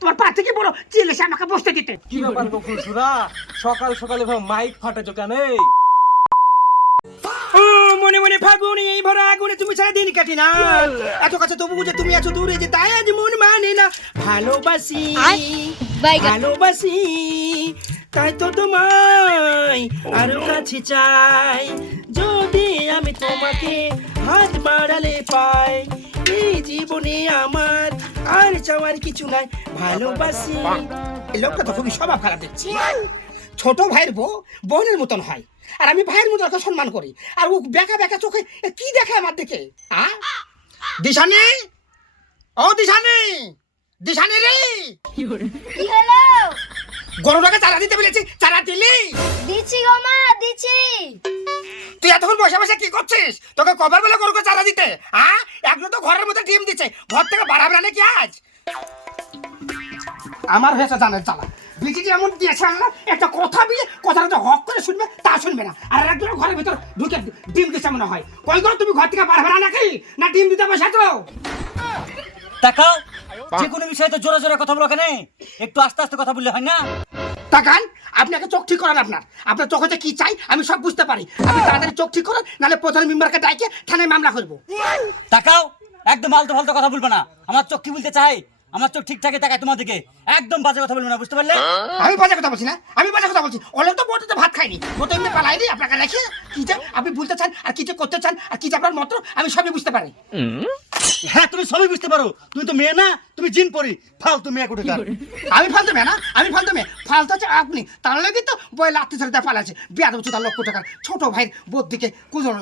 তোমার পা থেকে বড় চিল এসে আমাকে বসতে দিতে। কি ব্যাপার গো ফুলসুরা, সকাল সকালে মাইক ফাটাছো কেন? ও মনে মনে ফাগুনি এই ভরা আগুনে তুমি সারা দিন কাটি না, এত কাছে তবু বুঝে তুমি আছো দূরে, যে তাই আজ মন মানে না। ভালোবাসি ভালোবাসি তাই তো তোমায় আরো কাছে চাই, যদি আমি তোমাকে হাত বাড়ালে পাই, এই জীবনে আমার আর চাওয়ার কিছু নাই। ভালোবাসি। এই লোকটা তো খুবই স্বভাব খারাপ দেখছি। ছোট ভাইয়ের বউ বোনের মতন হয়, আর আমি ভাইয়ের মতো ওকে সম্মান করি, আর ও বেকা বেকা চোখে কি দেখে আমার দিকে। দিশানি, ও দিশানি, দিশানি রে, কি হলো? গরুটাকে চারা দিতে বলেছি, চারা দিলি? দিচ্ছি গো মা, দিচ্ছি। তুই এতক্ষণ বসে বসে কি করছিস? তোকে কবার বলে গরুকে চারা দিতে? একদম তো ঘরের মধ্যে ডিম দিচ্ছে, ঘর থেকে বাড়াবে না নাকি আজ? আমার হয়েছে জানের জ্বালা। বিটিটি এমন দিয়েছে আল্লাহ, একটা কথা বলে কথাটা তো হক করে শুনবে তা শুনবে না, আর একদম ঘরের ভিতর ঢুকে ডিম দিচ্ছে মনে হয়। কই গো তুমি ঘর থেকে বাড়াবে না নাকি, না ডিম দিতে বসে তো? দেখাও, যে কোনো বিষয়ে তো জোরে জোরে কথা বলো কেন? একটু আস্তে আস্তে কথা বললে হয় না? তাকান, আপনাকে চোখ ঠিক করান, আপনার চোখে কি চাই আমি সব বুঝতে পারি। আপনি তাড়াতাড়ি চোখ ঠিক করুন, নাহলে প্রধান মেম্বারকে ডাইকে থানায় মামলা করবো। তাকাও, একদম আলতো ফালতো কথা বলবে না। আমার চোখ কি বলতে চাই? আমার চোখ ঠিকঠাক তাকায় তোমার দিকে, একদম বাজে কথা বলবে না, বুঝতে পারলে? আমি বাজে কথা বলছি না, আমি বাজে কথা বলছি। ওলে তো বলতে ভাত খাইনি, মতো এমনি পালাইনি আপনাকে রেখে। কি যে আপনি বলতে চান আর কি যে করতে চান আর কি যে আপনার মন্ত্র, আমি সবই বুঝতে পারি। হ্যাঁ, তুমি সবই বুঝতে পারো। তুমি তো মেয়ে না, তুমি জিন পরি। ফালতু মেয়ে কোথাকার। আমি ফালতু মেয়ে না, আমি ফালতু মেয়ে। ফালতু হচ্ছে আপনি, তার লাগে তো বই লাত্তি ছেড়ে পালাচ্ছে। বিয়াদ হচ্ছে তার লক্ষ টাকার ছোট ভাইয়ের বোধ দিকে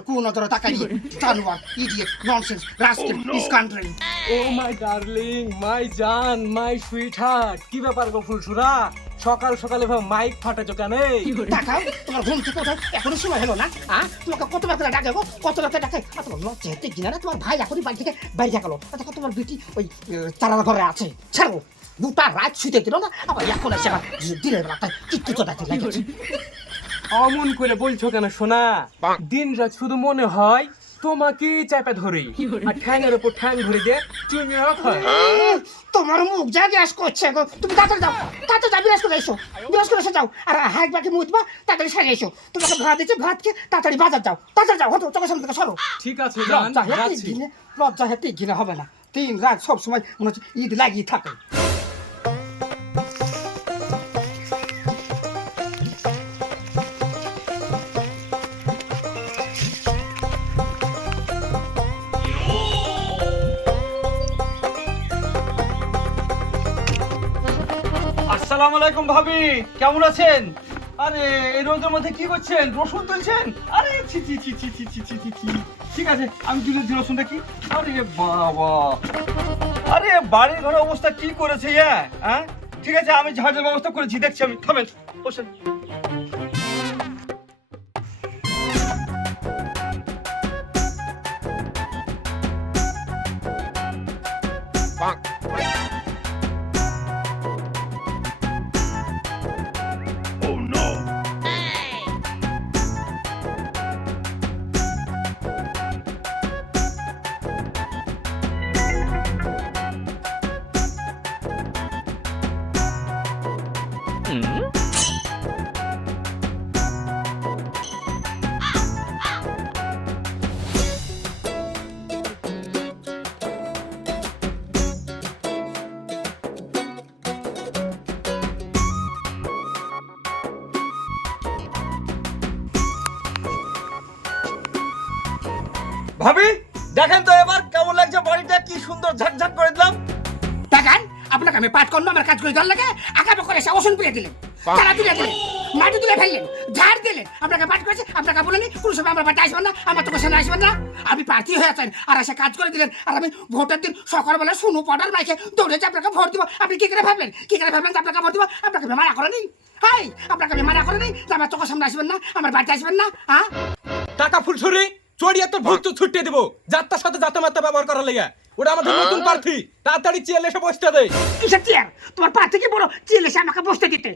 কুনজরে তাকাই দিয়ে জানোয়ার, idiot, nonsense, rascal, scoundrel. Oh my darling, my জান, মাই সুইট হার্ট, কি ব্যাপার গো ফুলসুরা, সকাল সকালে মাইক ফাটাছো কেন? দেখাও তোমার ঘুম থেকে কোথায়, এখনো সময় হলো না? তোমাকে কত ব্যাপারে ডাকে গো, কত ব্যাপারে ডাকে। তোমার লজ্জা হেঁটে কিনা না, তোমার ভাই এখনই বাড়ি থেকে বাইরে গেল। দেখো তোমার বেটি ওই চারার ঘরে আছে, ছাড়ো। দুটা রাত শুতে দিল না, আবার এখন এসে আবার দিনের বেলাটায় কিচ্ছু তো ডাকে লাগছে। অমন করে বলছো কেন সোনা? দিন রাত শুধু মনে হয় তোমাকে চাপে ধরি, আর ঠ্যাংয়ের উপর ঠ্যাং ধরে দিয়ে চুমি হয়। তোমার মুখ যা গ্যাস করছে গো, তুমি তাড়াতাড়ি যাও, তাড়াতাড়ি যাও, বিরাজ করে এসো, বিরাজ করে এসে যাও। আর হাত বাকি মুছবা, তাড়াতাড়ি সেরে এসো। তোমাকে ভাত দিচ্ছে, ভাত খেয়ে তাড়াতাড়ি বাজার যাও, তাড়াতাড়ি যাও, হতো চোখের সামনে থেকে সরো। ঠিক আছে জান, লজ্জা হেঁটে যাচ্ছি। ঘিনে, লজ্জা হেঁটে ঘিনে হবে না। দিন রাত সব সময় মনে হচ্ছে ঈদ লাগিয়ে থাকে। আসসালামু আলাইকুম ভাবি, কেমন আছেন? আরে এই রোদের মধ্যে কি করছেন? রসুন তুলছেন? আরে ছি ছি ছি ছি ছি ছি ছি ছি ছি। ঠিক আছে, আমি তুলে দিই রসুনটা। কি আরে বাবা, আরে বাড়ির ঘরের অবস্থা কি করেছে? হ্যাঁ, ঠিক আছে, আমি ঝাড়ের ব্যবস্থা করেছি, দেখছি আমি। থামেন, বসেন। ভাবি দেখেন তো এবার কেমন লাগছে বাড়িটা, কি সুন্দর ঝাকঝাক করে দিলাম। দেখান, আপনাকে আমি পাঠ করলাম, আমার কাজ করে দল লাগে, আঁকাবে করে এসে ওষুধ পেয়ে দিলেন, চারা তুলে দিলেন, মাটি তুলে ফেললেন, ঝাড় দিলেন। আপনাকে পাঠ করেছে, আপনাকে বলেনি কোনো সময় আমার বাড়িতে আসবেন না, আমার তো সামনে আসবেন না। আপনি প্রার্থী হয়ে আছেন আর এসে কাজ করে দিলেন, আর আমি ভোটের দিন সকালবেলা শুনো পটার মাইকে দৌড়েছে আপনাকে ভোট দিব। আপনি কি করে ভাবলেন, কি করে ভাবলেন যে আপনাকে ভোট দিব? আপনাকে আমি মানা করে নেই, হাই, আপনাকে আমি মানা করে নেই যে আমার চোখের সামনে আসবেন না, আমার বাড়িতে আসবেন না। টাকা ফুলসুরি চড়িয়ে তো ভূত ছুটিয়ে দেবো, যাত্রার সাথে যাতা মাত্রা ব্যবহার করার লেগে। ওটা আমাদের নতুন প্রার্থী, তাড়াতাড়ি চেয়ার এসে বসতে দে। কিসের চেয়ার? তোমার পা থেকে বড় চেয়ার এসে আমাকে বসতে দিতে।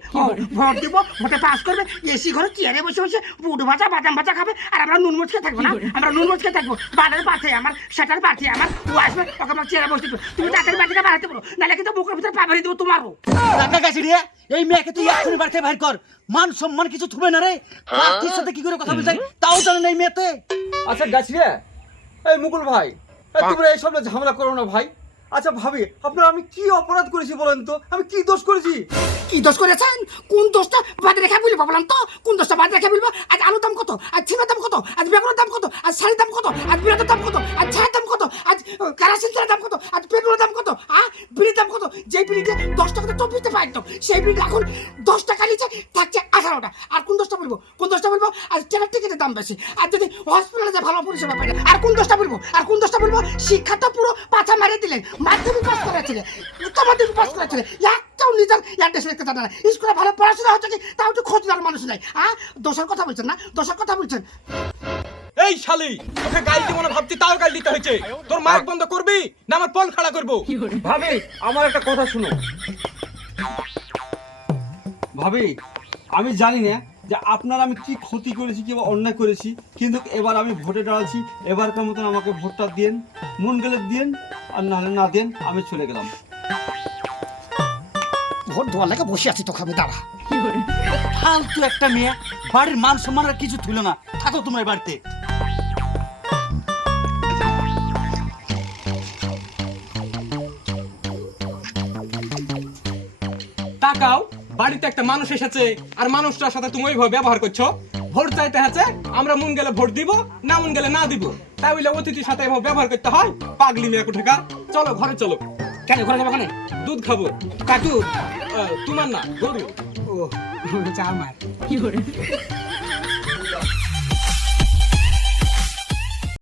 ভোট দিব, ভোটে পাস করবে, এসি ঘরে চেয়ারে বসে বসে বুট ভাজা বাদাম ভাজা খাবে, আর আমরা নুন মুচকে থাকবো না? আমরা নুন মুচকে থাকবো। বাড়ির পাশে আমার, সেটার পাশে আমার, ও আসবে, ওকে আমার চেয়ারে বসতে দেবো। তুমি তাড়াতাড়ি বাড়ি থেকে বাড়াতে পারো, নাহলে কিন্তু বুকের ভিতরে পা ভরে দেবো তোমারও। টাকা গেছে রে, এই মেয়েকে তুই এক্ষুনি বাড়িতে বাইর কর। মান সম্মান কিছু থুবে না রে, প্রার্থীর সাথে কি করে কথা বলতে হয় তাও জানে না এই মেয়েতে। আচ্ছা গাছড়িয়া, এই মুকুল ভাই, তোমরা এইসব নিয়ে ঝামেলা করো না ভাই। আচ্ছা ভাবি, আপনার আমি কি অপরাধ করেছি বলেন তো? আমি কি দোষ করেছি? কি দোষ করেছেন? কোন দোষটা বাদ রেখে বলবো বললাম তো? কোন দোষটা বাদ রেখে বলবো? আজ আলুর দাম কত, আজ ছিমের দাম কত, আজ বেগুনের দাম কত, আজ শাড়ির দাম কত, আজ বিরাটের দাম কত, আজ ছায়ের দাম কত, আজ কেরাসিন তেলের দাম কত, আজ পেট্রোলের দাম কত, বিড়ির দাম কত? যেই বিড়িতে 10 টাকাতে 24তে পাইতো, সেই বিড়িটা এখন 10 টাকা নিচে থাকছে 18টা। আর কোন দোষটা বলবো? কোন দোষটা বলবো? আজ ট্রেনের টিকিটের দাম বেশি, আর যদি হসপিটালে ভালো পরিষেবা পাই না। আর কোন দোষটা বলবো? আর কোন দোষটা বলবো? শিক্ষা তো পুরো পাছা মারিয়ে দিলেন। মাধ্যমিক পাস করেছিলেন, উচ্চমাধ্যমিক পাস করেছিলেন, একটাও নিজের অ্যাড্রেস রেখে জানা না। স্কুলে ভালো পড়াশোনা হচ্ছে কি তাও তো খোঁজ নেওয়ার মানুষ নাই। দোষের কথা বলছেন না? দোষের কথা বলছেন? এই শালি, তোকে গাল দিব না ভাবছি, তাও গাল দিতে হয়েছে। তোর মাইক বন্ধ করবি না আমার পোল খাড়া করবো? ভাবি, আমার একটা কথা শুনো। ভাবি, আমি জানি না যে আপনার আমি কি ক্ষতি করেছি, কি অন্যায় করেছি, কিন্তু এবার আমি ভোটে দাঁড়াচ্ছি। এবারকার মতন আমাকে ভোটটা দিন, মন গেলে দিন, আর নাহলে না দেন, আমি চলে গেলাম। ভোট দেওয়ার লাগে বসে আছি তো, খাবে দাঁড়া। ফালতু একটা মেয়ে, বাড়ির মান সম্মান আর কিছু তুলো না। থাকো তোমরা এই বাড়িতে। তাকাও, বাড়িতে একটা মানুষ এসেছে আর মানুষটার সাথে তুমি ওইভাবে ব্যবহার করছো। ভোট চাইতে আছে, আমরা মন গেলে ভোট দিব, না মন গেলে না দিব। তাই বলে অতিথির সাথে এভাবে ব্যবহার করতে হয়? পাগলি মেয়ে কোথাকার। চলো ঘরে চলো। কেন ঘরে যাবো? কেন? দুধ খাবো। কাকু, তোমার না, গরু। ও আমার।